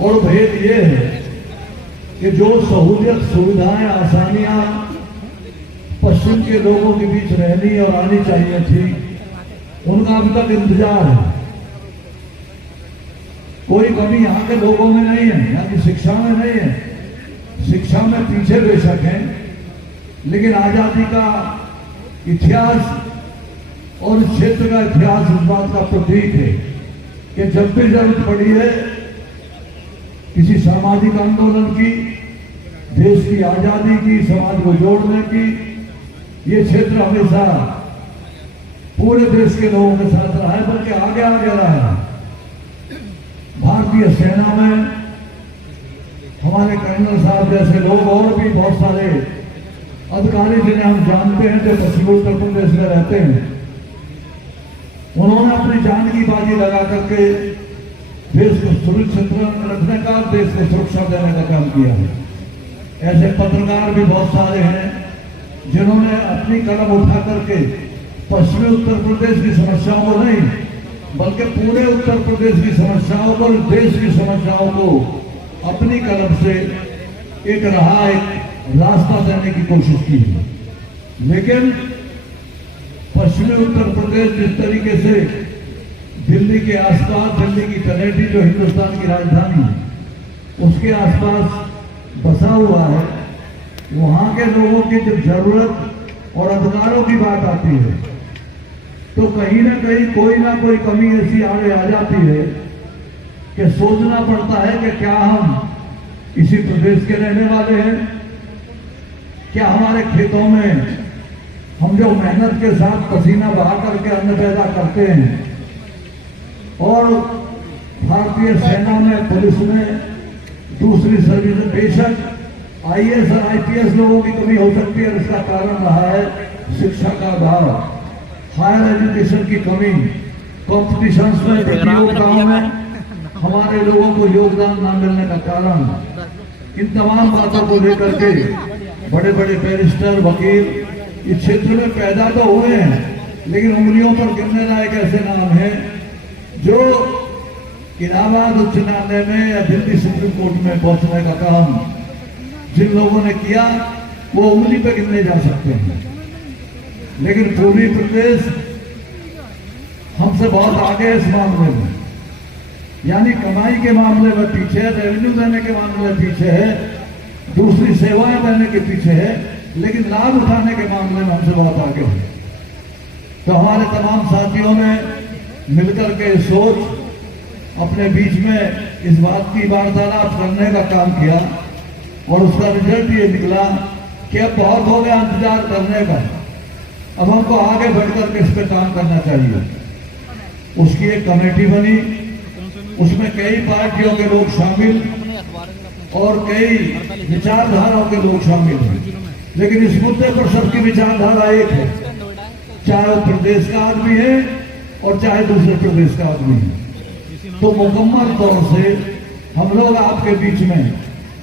और भेद ये है कि जो सहूलियत, सुविधाएं, आसानियां पश्चिम के लोगों के बीच रहनी और आनी चाहिए थी, उनका अभी तक इंतजार है। कोई कमी यहाँ के लोगों में नहीं है, यहाँ की शिक्षा में नहीं है। शिक्षा में पीछे बेशक है, लेकिन आजादी का इतिहास और इस क्षेत्र का इतिहास इस बात का प्रतीक है कि जब भी जरूरत पड़ी है किसी सामाजिक आंदोलन की, देश की आजादी की, समाज को जोड़ने की, ये क्षेत्र हमेशा पूरे देश के लोगों के साथ रहा है, बल्कि आगे आगे रहा है। भारतीय सेना में हमारे कर्नल साहब जैसे लोग और भी बहुत सारे अधिकारी जिन्हें हम जानते हैं, जो पश्चिमी उत्तर प्रदेश में रहते हैं, उन्होंने अपनी जान की बाजी लगा करके देश को सुरक्षित रखने का, देश को सुरक्षा देने का काम किया है। ऐसे पत्रकार भी बहुत सारे हैं जिन्होंने अपनी कलम उठा करके पश्चिमी उत्तर प्रदेश की समस्याओं को नहीं, बल्कि पूरे उत्तर प्रदेश की समस्याओं को, देश की समस्याओं को अपनी कलम से एक रास्ता देने की कोशिश की है। लेकिन पश्चिमी उत्तर प्रदेश जिस तरीके से दिल्ली के आसपास, दिल्ली की तलेटी जो हिंदुस्तान की राजधानी है, उसके आसपास बसा हुआ है, वहां के लोगों की जब जरूरत और अधिकारों की बात आती है तो कहीं ना कहीं कोई ना कोई कमी ऐसी आगे आ जाती है कि सोचना पड़ता है कि क्या हम इसी प्रदेश के रहने वाले हैं, क्या हमारे खेतों में हम जो मेहनत के साथ पसीना बहा करके अन्न पैदा करते हैं, और भारतीय सेना में, पुलिस में, दूसरी सर्विस में बेशक आईएएस और आईपीएस लोगों की कमी हो सकती है। इसका कारण रहा है शिक्षा का अभाव, हायर एजुकेशन की कमी, कॉम्पिटिशन्स में, प्रतियोगिताओं में हमारे लोगों को योगदान न मिलने का कारण। इन तमाम बातों को लेकर के बड़े बड़े बैरिस्टर, वकील इस क्षेत्र में पैदा तो हुए हैं, लेकिन उंगलियों पर गिनने लायक ऐसे नाम हैं जो इलाहाबाद उच्च न्यायालय में या दिल्ली सुप्रीम कोर्ट में पहुंचने का काम जिन लोगों ने किया वो उंगली पे गिनने जा सकते हैं। लेकिन पूर्वी प्रदेश हमसे बहुत आगे है इस मामले में, यानी कमाई के मामले में पीछे है, रेवेन्यू देने के मामले में पीछे है, दूसरी सेवाएं देने के पीछे है, लेकिन लाभ उठाने के मामले में हमसे बहुत आगे है। तो हमारे तमाम साथियों ने मिलकर के सोच अपने बीच में इस बात की वार्तालाप करने का काम किया, और उसका रिजल्ट ये निकला कि अब बहुत हो गया इंतजार करने का, अब हमको आगे बढ़कर के इस पे काम करना चाहिए। उसकी एक कमेटी बनी, उसमें कई पार्टियों के लोग शामिल और कई विचारधाराओं के लोग शामिल हैं, लेकिन इस मुद्दे पर सबकी विचारधारा एक है, चाहे वो प्रदेश का आदमी है और चाहे दूसरे प्रदेश का आदमी है। तो मुकम्मल तौर से हम लोग आपके बीच में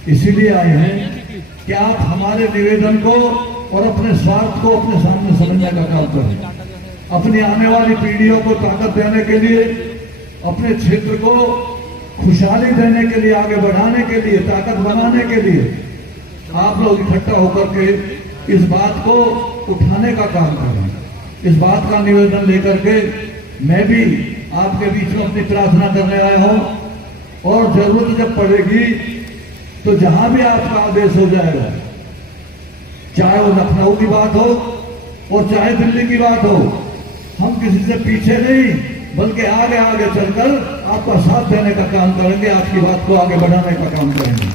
इसीलिए आए हैं कि आप हमारे निवेदन को और अपने स्वार्थ को अपने सामने समझने का काम करें, अपनी आने वाली पीढ़ियों को ताकत देने के लिए, अपने क्षेत्र को खुशहाली देने के लिए, आगे बढ़ाने के लिए, ताकत बनाने के लिए आप लोग इकट्ठा होकर के इस बात को उठाने का काम करें। इस बात का निवेदन लेकर के मैं भी आपके बीच में अपनी प्रार्थना करने आया हूं, और जरूरत जब पड़ेगी तो जहां भी आपका आदेश हो जाएगा, चाहे वो लखनऊ की बात हो और चाहे दिल्ली की बात हो, हम किसी से पीछे नहीं बल्कि आगे आगे चलकर आपका साथ देने का काम करेंगे, आपकी बात को आगे बढ़ाने का काम करेंगे।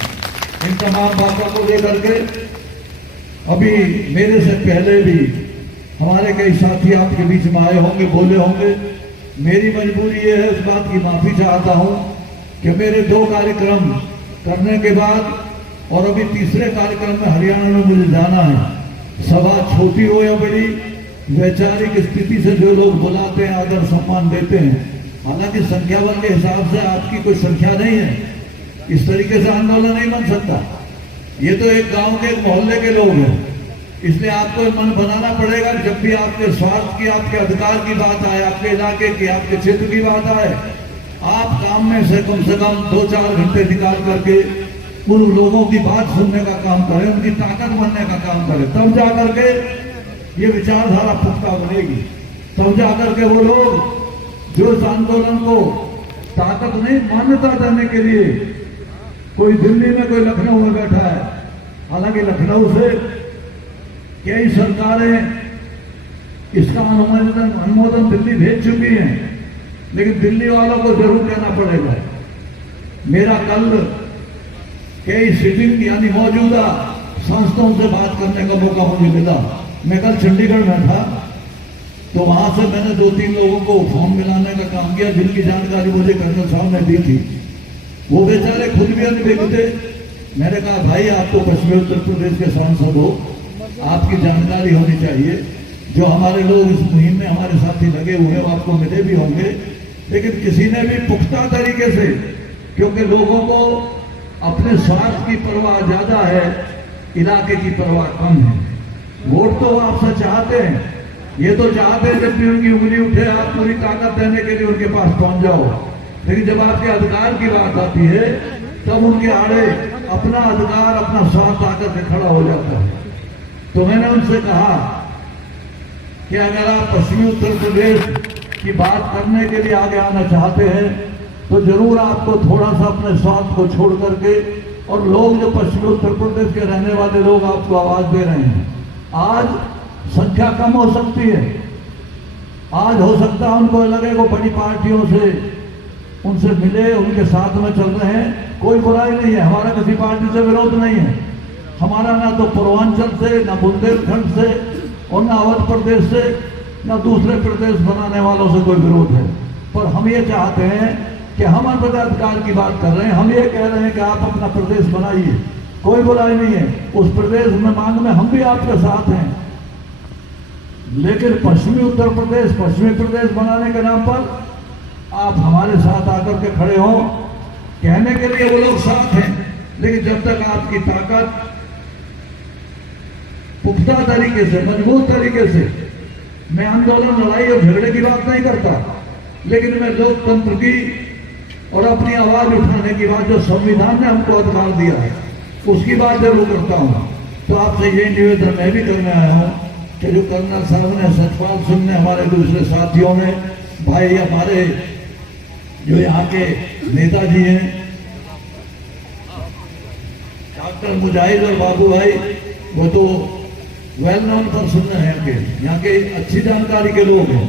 इन तमाम बातों को लेकर के अभी मेरे से पहले भी हमारे कई साथी आपके बीच में आए होंगे, बोले होंगे। मेरी मजबूरी ये है, इस बात की माफी चाहता हूं कि मेरे 2 कार्यक्रम करने के बाद और अभी तीसरे कार्यक्रम में हरियाणा में मुझे जाना है। सभा छोटी हो या बड़ी, वैचारिक स्थिति से जो लोग बुलाते हैं, आदर सम्मान देते हैं, हालांकि संख्या बल के हिसाब से आपकी कोई संख्या नहीं है, इस तरीके से आंदोलन नहीं बन सकता। ये तो एक गांव के, एक मोहल्ले के लोग हैं, इसलिए आपको मन बनाना पड़ेगा। जब भी आपके स्वार्थ की, आपके अधिकार की बात आए, आपके इलाके की, आपके क्षेत्र की बात आए, आप काम काम में से कम 2-4 घंटे निकाल करके उन लोगों की बात सुनने का काम करें, उनकी ताकत बनने का काम करें, तब जा करके ये विचारधारा पुख्ता बनेगी। तब जा करके वो लोग जो इस आंदोलन को ताकत नहीं मान्यता देने के लिए, कोई दिल्ली में कोई लखनऊ में बैठा है, हालांकि लखनऊ से कई सरकारें इसका अनुमोदन दिल्ली भेज चुकी हैं, लेकिन दिल्ली वालों को जरूर कहना पड़ेगा। मेरा कल कई सिटिंग यानी मौजूदा संस्थाओं से बात करने का मौका मुझे मिला। मैं कल चंडीगढ़ में था, तो वहां से मैंने 2-3 लोगों को फॉर्म मिलाने का काम किया, जिनकी जानकारी मुझे कर्नल साहब ने दी थी। वो बेचारे खुद भी अनभिज्ञ थे। मैंने कहा भाई आप तो पश्चिमी उत्तर प्रदेश के सांसद हो, आपकी जानकारी होनी चाहिए। जो हमारे लोग इस मुहिम में हमारे साथी लगे हुए वो आपको मिले भी होंगे, लेकिन किसी ने भी पुख्ता तरीके से, क्योंकि लोगों को अपने स्वार्थ की परवाह ज्यादा है, इलाके की परवाह कम है। वोट तो आपसे चाहते हैं, ये तो चाहते हैं जब भी उनकी उंगली उठे आप पूरी ताकत देने के लिए उनके पास पहुंच जाओ, लेकिन जब आपके अधिकार की बात आती है तब उनके आड़े अपना अधिकार, अपना स्वार्थ आकर के खड़ा हो जाता है। तो मैंने उनसे कहा कि अगर आप पश्चिमी उत्तर प्रदेश की बात करने के लिए आगे आना चाहते हैं तो जरूर आपको थोड़ा सा अपने स्वार्थ को छोड़ करके, और लोग जो पश्चिमी उत्तर प्रदेश के रहने वाले लोग आपको आवाज दे रहे हैं, आज संख्या कम हो सकती है, आज हो सकता है उनको लगे वो बड़ी पार्टियों से उनसे मिले, उनके साथ में चल रहे हैं, कोई बुराई नहीं है, हमारा किसी पार्टी से विरोध नहीं है। हमारा ना तो पूर्वांचल से, ना बुंदेलखंड से, और ना अवध प्रदेश से, ना दूसरे प्रदेश बनाने वालों से कोई विरोध है। पर हम ये चाहते हैं कि हम पदाधिकार की बात कर रहे हैं, हम ये कह रहे हैं कि आप अपना प्रदेश बनाइए, कोई बुराई नहीं है। उस प्रदेश में मांग में हम भी आपके साथ हैं, लेकिन पश्चिमी उत्तर प्रदेश, पश्चिमी प्रदेश बनाने के नाम पर आप हमारे साथ आकर के खड़े हो, कहने के लिए वो लोग साथ हैं, लेकिन जब तक आपकी ताकत पुख्ता तरीके से, मजबूत तरीके से, मैं आंदोलन, लड़ाई और झगड़े की बात नहीं करता, लेकिन मैं लोकतंत्र की और अपनी आवाज उठाने की बात, जो संविधान ने हमको अधिकार दिया है, उसकी बात जरूर करता हूं। तो आपसे ये निवेदन मैं भी करने आया हूं कि जो कर्नल साहब ने, सतपाल सिंह ने, हमारे दूसरे साथियों ने, भाई हमारे जो यहाँ के नेताजी हैं डॉक्टर मुजाहिद और बाबू भाई, वो तो वेल नोन पर्सन है, यहाँ के अच्छी जानकारी के लोग हैं,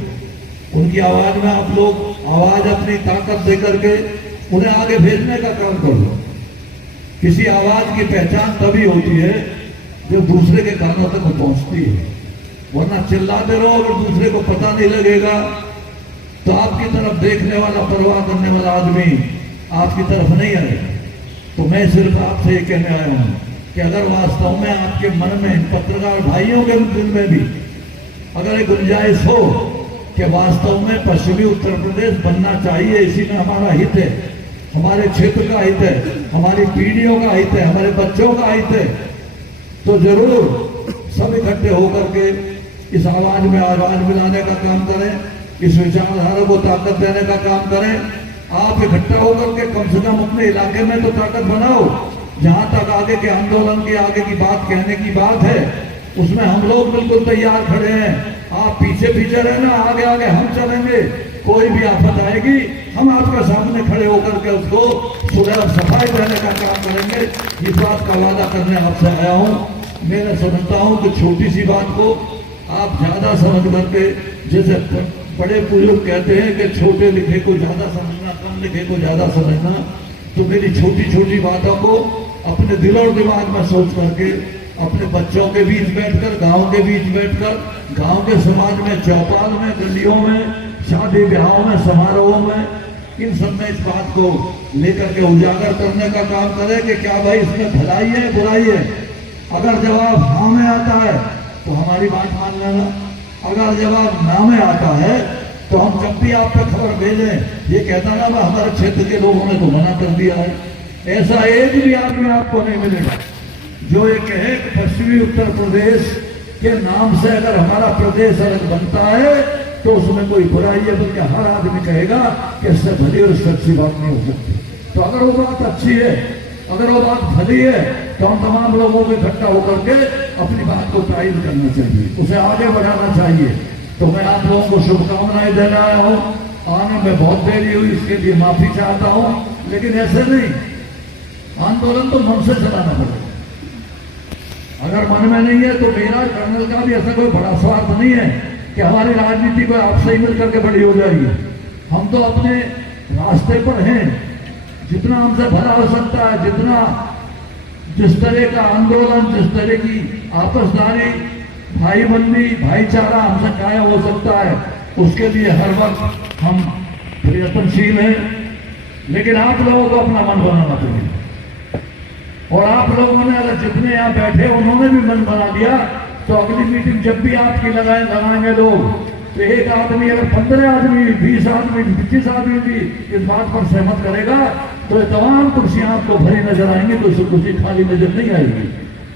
उनकी आवाज में आप लोग आवाज अपनी ताकत दे करके उन्हें आगे भेजने का काम कर लो। किसी आवाज की पहचान तभी होती है जब दूसरे के कानों तक पहुंचती है, वरना चिल्लाते रहो अगर दूसरे को पता नहीं लगेगा तो आपकी तरफ देखने वाला, परवाह करने वाला आदमी आपकी तरफ नहीं आएगा। तो मैं सिर्फ आपसे ये कहने आया हूं कि अगर वास्तव में आपके मन में, पत्रकार भाइयों के दिल में भी अगर एक गुंजाइश हो कि वास्तव में पश्चिमी उत्तर प्रदेश बनना चाहिए, इसी में हमारा हित है, हमारे क्षेत्र का हित है, हमारी पीढ़ियों का हित है, हमारे बच्चों का हित है, तो जरूर सब इकट्ठे होकर के इस आवाज में आवाज मिलाने का काम करें, इस विचारधारा को ताकत देने का काम करें। आप इकट्ठा होकर के कम से कम अपने इलाके में तो ताकत बनाओ। जहां तक आगे के आंदोलन की, आगे की बात कहने की बात है, उसमें हम लोग बिल्कुल तैयार खड़े हैं। आप पीछे पीछे रहना, आगे आगे हम चलेंगे। कोई भी आफत आएगी हम आपके सामने खड़े होकर के उसको सुलह सफाई देने का काम करेंगे। इस बात का वादा करने आपसे आया हूँ। मैं समझता हूँ कि छोटी सी बात को आप ज्यादा समझ करके, जैसे बड़े बुजुर्ग कहते हैं कि छोटे लिखे को ज्यादा समझना, कम लिखे को ज्यादा समझना, तो मेरी छोटी छोटी बातों को अपने दिल और दिमाग में सोच करके, अपने बच्चों के बीच बैठकर, गांव के बीच बैठकर, गांव के समाज में, चौपाल में, गलियों में, शादी ब्याहों में, समारोहों में, इन सब में इस बात को लेकर के उजागर करने का काम करें कि क्या भाई इसमें भलाई है, बुराई है। अगर जवाब हाँ में आता है तो हमारी बात मान लेना, अगर जवाब ना में आता है तो हम जब भी आप पे खबर भेजें ये कहता ना मैं हमारे क्षेत्र के लोगों ने तो मना कर दिया है। ऐसा एक भी आदमी आपको नहीं मिलेगा जो ये कहे कि पश्चिमी उत्तर प्रदेश के नाम से अगर हमारा प्रदेश अलग बनता है तो उसमें कोई बुराई है, बल्कि हर आदमी कहेगा कि इससे भली और इससे अच्छी बात नहीं हो सकती। तो अगर वो बात अच्छी है, अगर वो बात भली है, तो हम तमाम लोगों को इकट्ठा होकर के अपनी बात को कायम करना चाहिए, उसे आगे बढ़ाना चाहिए। तो मैं आप लोगों को शुभकामनाएं देने आया हूं। आने में बहुत देरी हुई, इसके लिए माफी चाहता हूं, लेकिन ऐसे नहीं, आंदोलन तो मन से चलाना पड़ेगा। अगर मन में नहीं है तो मेरा कर्नल का भी ऐसा कोई बड़ा स्वार्थ नहीं है कि हमारी राजनीति को आपसे ही मिल करके बड़ी हो जाएगी। हम तो अपने रास्ते पर हैं, जितना हमसे भला हो सकता है, जितना जिस तरह का आंदोलन, जिस तरह की आपसदारी, भाईबंदी, भाईचारा हमसे कायम हो सकता है, उसके लिए हर वक्त हम प्रयत्नशील हैं। लेकिन आप लोगों को अपना मन बनाना चाहिए, और आप लोगों ने अगर जितने यहाँ बैठे उन्होंने भी मन बना लिया, तो अगली मीटिंग जब भी आपकी लगाएंगे लोग, तो एक आदमी अगर 15 आदमी, 20 आदमी, 25 आदमी भी इस बात पर सहमत करेगा, तो ये तमाम कुर्सियां आपको भरी नजर आएंगी, तो इस कुर्सी खाली नजर नहीं आएगी।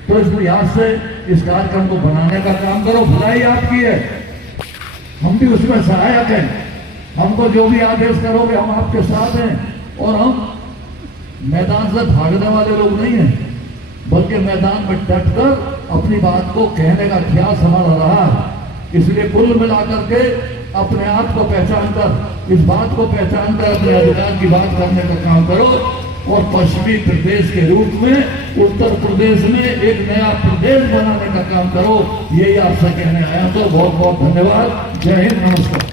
तो इस लिहाज से इस कार्यक्रम को बनाने का काम करो, भलाई आपकी है, हम भी उसमें सहायक हैं। हमको जो भी आदेश करोगे हम आपके साथ हैं, और हम मैदान से भागने वाले लोग नहीं हैं, बल्कि मैदान में डटकर अपनी बात को कहने का अभ्यास हमारा रहा है। इसलिए कुल मिलाकर के अपने आप को पहचान कर, इस बात को पहचान कर अपने अधिकार की बात करने का काम करो, और पश्चिमी प्रदेश के रूप में उत्तर प्रदेश में एक नया प्रदेश बनाने का काम करो। यही आपसे कहने आया। तो बहुत बहुत धन्यवाद। जय हिंद, नमस्कार।